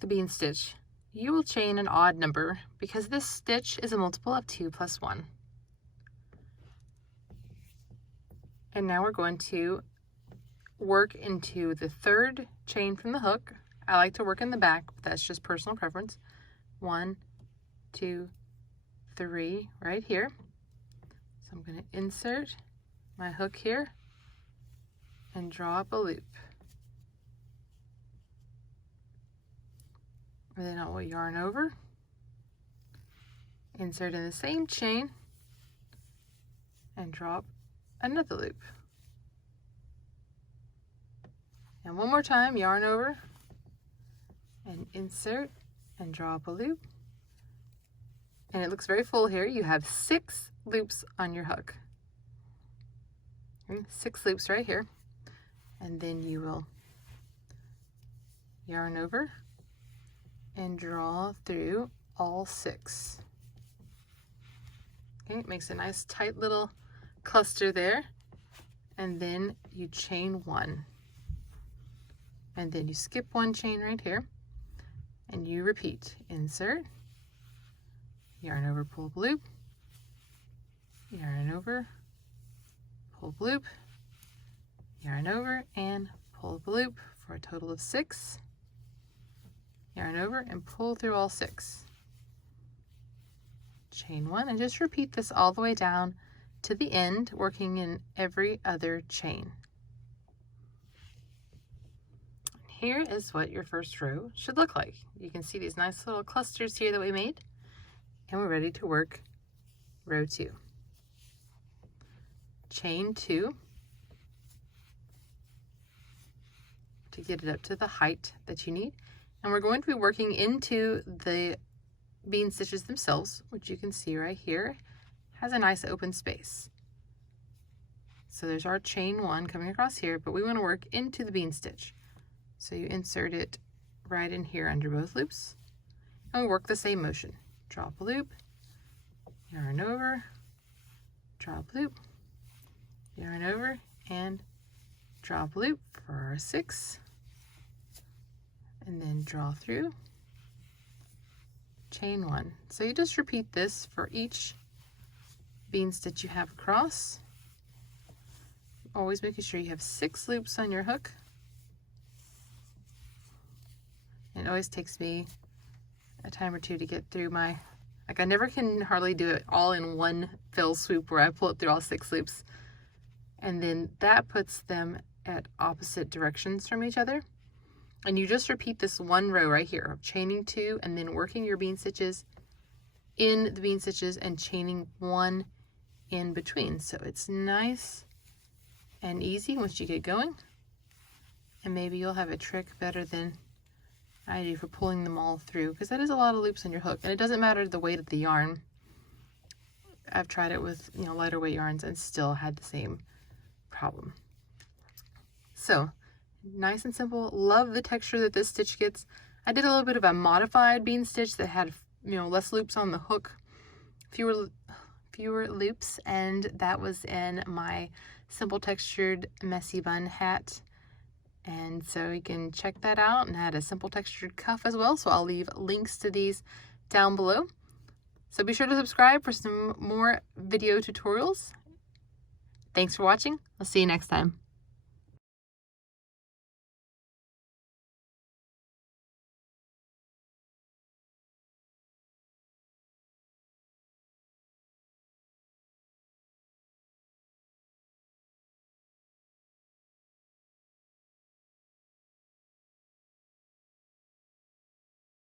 the bean stitch, you will chain an odd number because this stitch is a multiple of 2 plus 1. And now we're going to work into the third chain from the hook. I like to work in the back, but that's just personal preference. 1, 2, 3 right here. So I'm going to insert my hook here and draw up a loop. And then I will yarn over, insert in the same chain, and draw up another loop. And one more time, yarn over and insert and draw up a loop. And it looks very full here. You have 6 loops on your hook. 6 loops right here. And then you will yarn over and draw through all 6. Okay, it makes a nice tight little cluster there. And then you chain 1. And then you skip 1 chain right here. And you repeat. Insert, yarn over, pull up a loop, yarn over, pull up a loop, yarn over, and pull up a loop for a total of 6. Yarn over and pull through all 6. Chain 1 and just repeat this all the way down to the end, working in every other chain. Here is what your first row should look like. You can see these nice little clusters here that we made, and we're ready to work row 2. Chain 2 to get it up to the height that you need. And we're going to be working into the bean stitches themselves, which you can see right here has a nice open space. So there's our chain 1 coming across here, but we want to work into the bean stitch. So you insert it right in here under both loops, and we work the same motion. Drop a loop, yarn over, drop loop, yarn over, and drop loop for our 6, and then draw through, chain 1. So you just repeat this for each bean stitch you have across, always making sure you have 6 loops on your hook. It always takes me a time or two to get through my, I never can hardly do it all in one fell swoop where I pull it through all 6 loops. And then that puts them at opposite directions from each other. And you just repeat this one row right here of chaining 2 and then working your bean stitches in the bean stitches and chaining 1 in between. So it's nice and easy once you get going. And maybe you'll have a trick better than I do for pulling them all through, because that is a lot of loops on your hook, and it doesn't matter the weight of the yarn. I've tried it with lighter weight yarns and still had the same problem. So nice and simple. Love the texture that this stitch gets. I did a little bit of a modified bean stitch that had less loops on the hook, fewer loops, and that was in my simple textured messy bun hat. And so you can check that out, and I had a simple textured cuff as well, so I'll leave links to these down below. So be sure to subscribe for some more video tutorials. Thanks for watching. I'll see you next time.